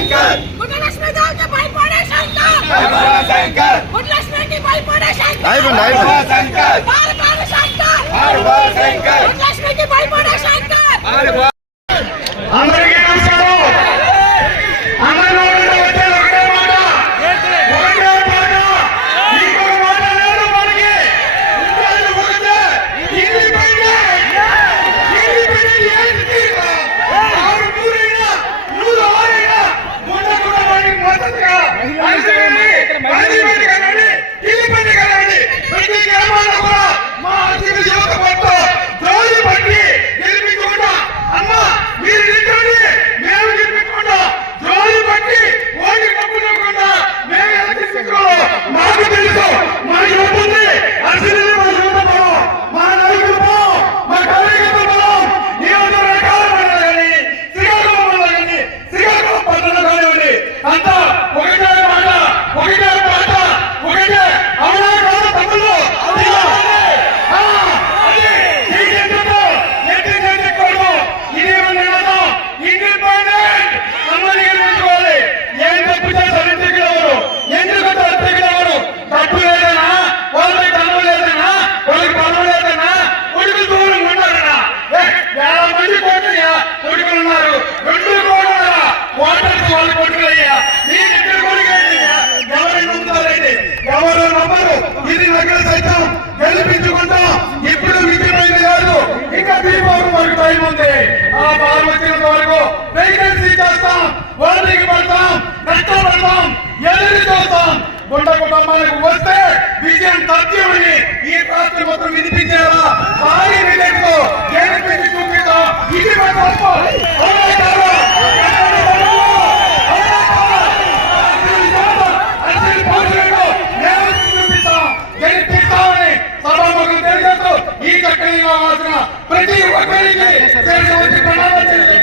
शंकर मुटलक्ष्मी देव के भाई पड़े शंकर जय बाबा शंकर मुटलक्ष्मी की भाई पड़े शंकर भाई बन भाई बाबा शंकर हर बार शंकर हर बार शंकर मुटलक्ष्मी की भाई पड़े शंकर हर बार టైం ఉంది ఆ కాలం వచ్చినంత వరకు వెహికల్స్ చేస్తాం వాళ్ళకి పడతాం నష్టపడతాం ఎదురు చూస్తాం గుండ కుటుంబానికి వస్తే విజయం తథ్యమని ఈ రాష్ట్రం మొత్తం వినిపించేలా భారీ విజయంతో గెలిపించి చూపిస్తాం ఇది మన ఈ చక్కని ಪ್ರತಿ ಒಬ್ಬರಿಗೆ ಸೇರಿಸುವಂತೆ